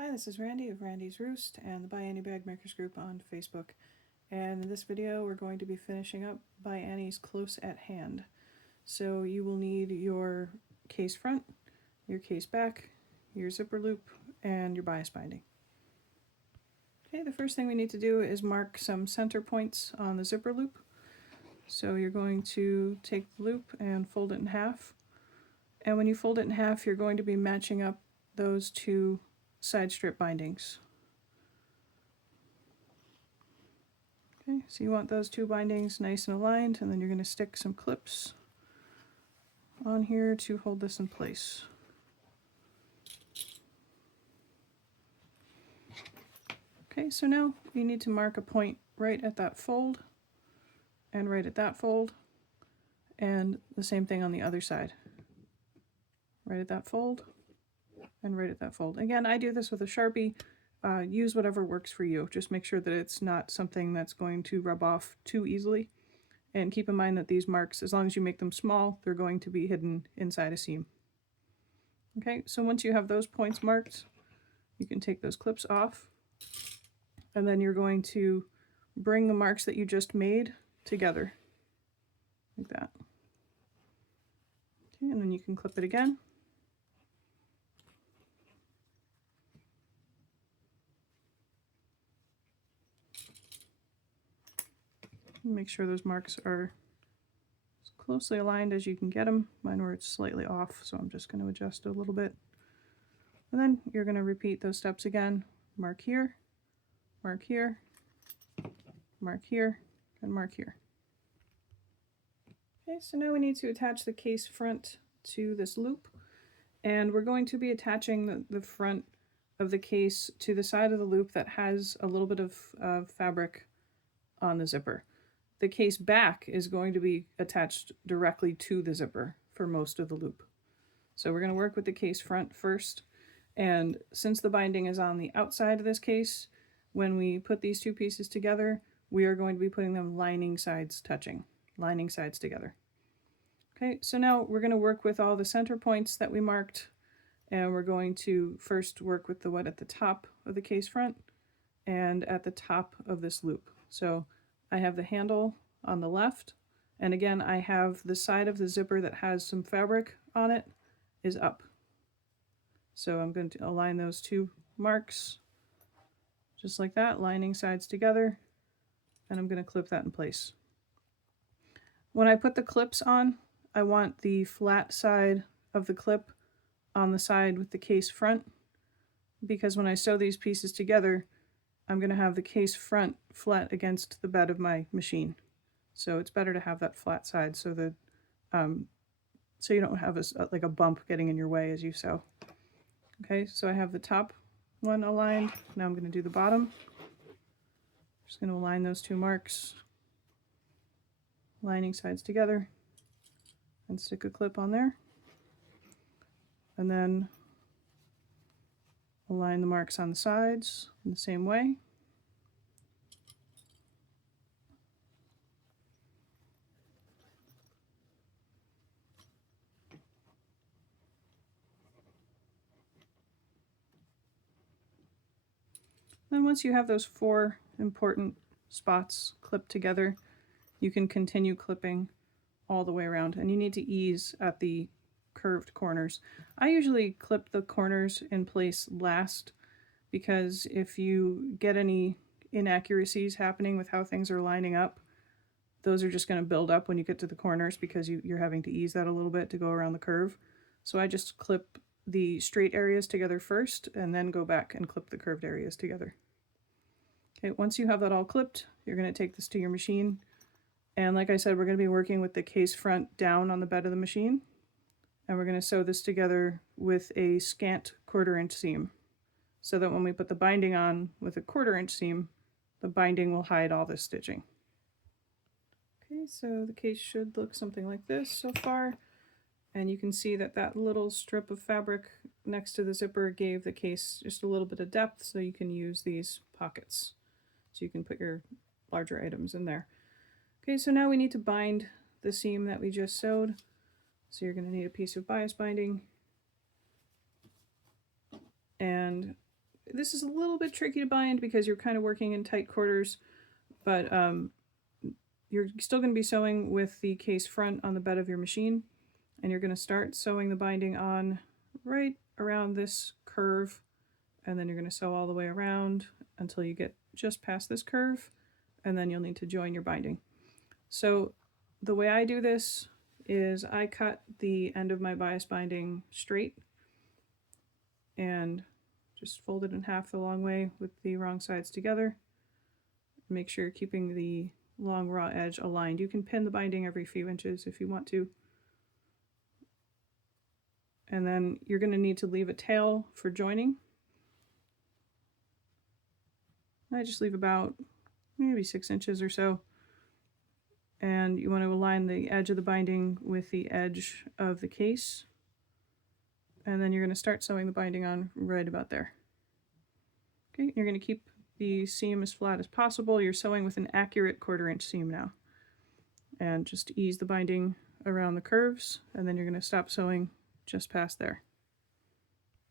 Hi, this is Randy of Randy's Roost and the ByAnnie Bag Makers group on Facebook. And in this video we're going to be finishing up ByAnnie's Close at Hand. So you will need your case front, your case back, your zipper loop, and your bias binding. Okay, the first thing we need to do is mark some center points on the zipper loop. So you're going to take the loop and fold it in half. And when you fold it in half, you're going to be matching up those two side strip bindings. Okay, so you want those two bindings nice and aligned, and then you're going to stick some clips on here to hold this in place. Okay, so now you need to mark a point right at that fold and right at that fold, and the same thing on the other side. Right at that fold and right at that fold. Again, I do this with a Sharpie. Use whatever works for you. Just make sure that it's not something that's going to rub off too easily. And keep in mind that these marks, as long as you make them small, they're going to be hidden inside a seam. Okay, so once you have those points marked, you can take those clips off. And then you're going to bring the marks that you just made together. Like that. Okay, and then you can clip it again. Make sure those marks are as closely aligned as you can get them. Mine were slightly off, so I'm just going to adjust it a little bit. And then you're going to repeat those steps again. Mark here, mark here, mark here, and mark here. Okay, so now we need to attach the case front to this loop. And we're going to be attaching the front of the case to the side of the loop that has a little bit of fabric on the zipper. The case back is going to be attached directly to the zipper for most of the loop. So we're going to work with the case front first. And since the binding is on the outside of this case, when we put these two pieces together, we are going to be putting them lining sides touching, lining sides together. Okay, so now we're going to work with all the center points that we marked, and we're going to first work with the one at the top of the case front and at the top of this loop. So I have the handle on the left, and again I have the side of the zipper that has some fabric on it is up. So I'm going to align those two marks just like that, lining sides together, and I'm going to clip that in place. When I put the clips on, I want the flat side of the clip on the side with the case front, because when I sew these pieces together, I'm going to have the case front flat against the bed of my machine. So it's better to have that flat side so that so you don't have like a bump getting in your way as you sew. Okay, so I have the top one aligned. Now I'm going to do the bottom. Just going to align those two marks, lining sides together, and stick a clip on there. And then align the marks on the sides in the same way. Then once you have those four important spots clipped together, you can continue clipping all the way around, and you need to ease at the curved corners. I usually clip the corners in place last, because if you get any inaccuracies happening with how things are lining up, those are just going to build up when you get to the corners, because you're having to ease that a little bit to go around the curve. So I just clip the straight areas together first and then go back and clip the curved areas together. Okay, once you have that all clipped, you're going to take this to your machine. And like I said, we're going to be working with the case front down on the bed of the machine. And we're going to sew this together with a scant 1/4 inch seam, so that when we put the binding on with a 1/4 inch seam, the binding will hide all this stitching. Okay, so the case should look something like this so far. And you can see that that little strip of fabric next to the zipper gave the case just a little bit of depth, so you can use these pockets. So you can put your larger items in there. Okay, so now we need to bind the seam that we just sewed. So you're going to need a piece of bias binding. And this is a little bit tricky to bind because you're kind of working in tight quarters, but you're still going to be sewing with the case front on the bed of your machine, and you're going to start sewing the binding on right around this curve, and then you're going to sew all the way around until you get just past this curve, and then you'll need to join your binding. So the way I do this is I cut the end of my bias binding straight and just fold it in half the long way with the wrong sides together. Make sure you're keeping the long raw edge aligned. You can pin the binding every few inches if you want to. And then you're going to need to leave a tail for joining. I just leave about maybe 6 inches or so. And you want to align the edge of the binding with the edge of the case. And then you're going to start sewing the binding on right about there. Okay, you're going to keep the seam as flat as possible. You're sewing with an accurate 1/4 inch seam now. And just ease the binding around the curves, and then you're going to stop sewing just past there.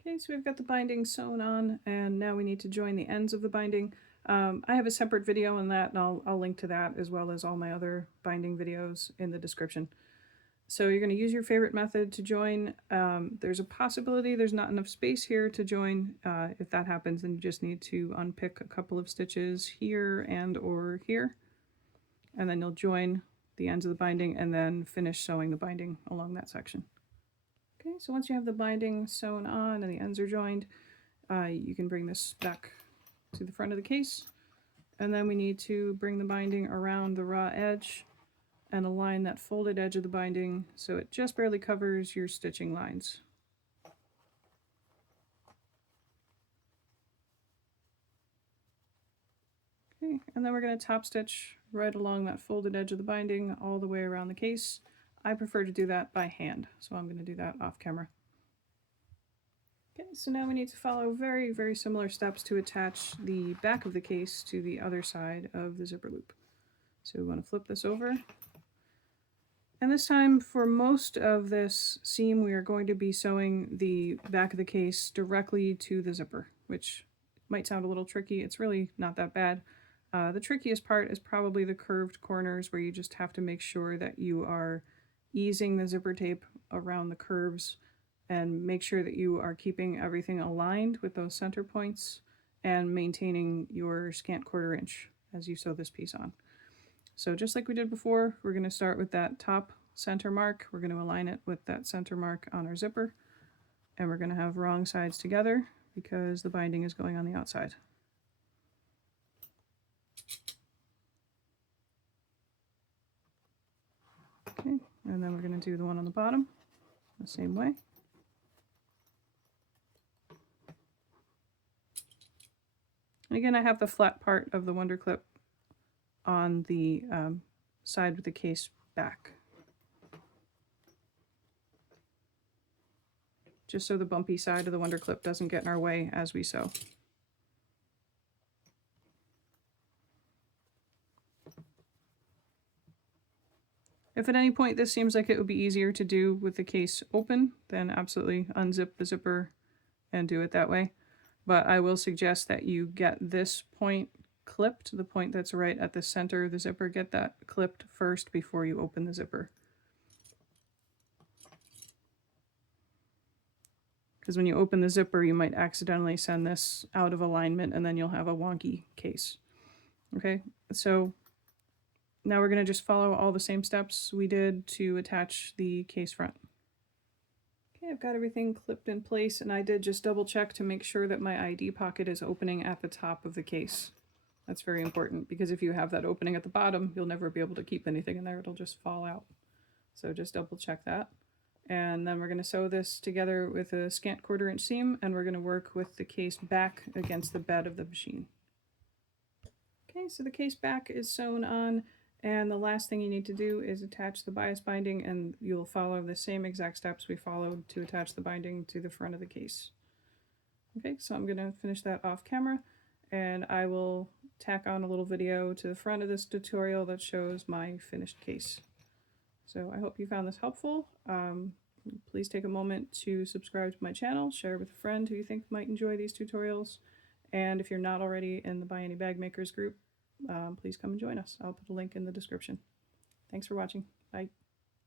Okay, so we've got the binding sewn on, and now we need to join the ends of the binding. I have a separate video on that, and I'll link to that as well as all my other binding videos in the description. So you're going to use your favorite method to join. There's a possibility there's not enough space here to join. If that happens, then you just need to unpick a couple of stitches here and or here, and then you'll join the ends of the binding and then finish sewing the binding along that section. Okay, so once you have the binding sewn on and the ends are joined, you can bring this back to the front of the case, and then we need to bring the binding around the raw edge and align that folded edge of the binding so it just barely covers your stitching lines. Okay, and then we're going to top stitch right along that folded edge of the binding all the way around the case. I prefer to do that by hand, so I'm going to do that off camera. Okay, so now we need to follow very, very similar steps to attach the back of the case to the other side of the zipper loop. So we want to flip this over. And this time, for most of this seam, we are going to be sewing the back of the case directly to the zipper, which might sound a little tricky. It's really not that bad. The trickiest part is probably the curved corners, where you just have to make sure that you are easing the zipper tape around the curves and make sure that you are keeping everything aligned with those center points and maintaining your scant 1/4 inch as you sew this piece on. So just like we did before, we're going to start with that top center mark. We're going to align it with that center mark on our zipper, and we're going to have wrong sides together because the binding is going on the outside. Okay, and then we're going to do the one on the bottom the same way. And again, I have the flat part of the Wonder Clip on the side with the case back, just so the bumpy side of the Wonder Clip doesn't get in our way as we sew. If at any point this seems like it would be easier to do with the case open, then absolutely unzip the zipper and do it that way. But I will suggest that you get this point clipped, the point that's right at the center of the zipper, get that clipped first before you open the zipper. Because when you open the zipper, you might accidentally send this out of alignment, and then you'll have a wonky case. Okay, so now we're going to just follow all the same steps we did to attach the case front. Okay, I've got everything clipped in place, and I did just double check to make sure that my ID pocket is opening at the top of the case. That's very important, because if you have that opening at the bottom, you'll never be able to keep anything in there. It'll just fall out. So just double check that. And then we're going to sew this together with a scant 1/4 inch seam, and we're going to work with the case back against the bed of the machine. Okay, so the case back is sewn on, and the last thing you need to do is attach the bias binding, and you'll follow the same exact steps we followed to attach the binding to the front of the case. Okay, so I'm going to finish that off camera, and I will tack on a little video to the front of this tutorial that shows my finished case. So I hope you found this helpful. Please take a moment to subscribe to my channel, share with a friend who you think might enjoy these tutorials, And if you're not already in the ByAnnie Bag Makers group, please come and join us. I'll put a link in the description. Thanks for watching. Bye.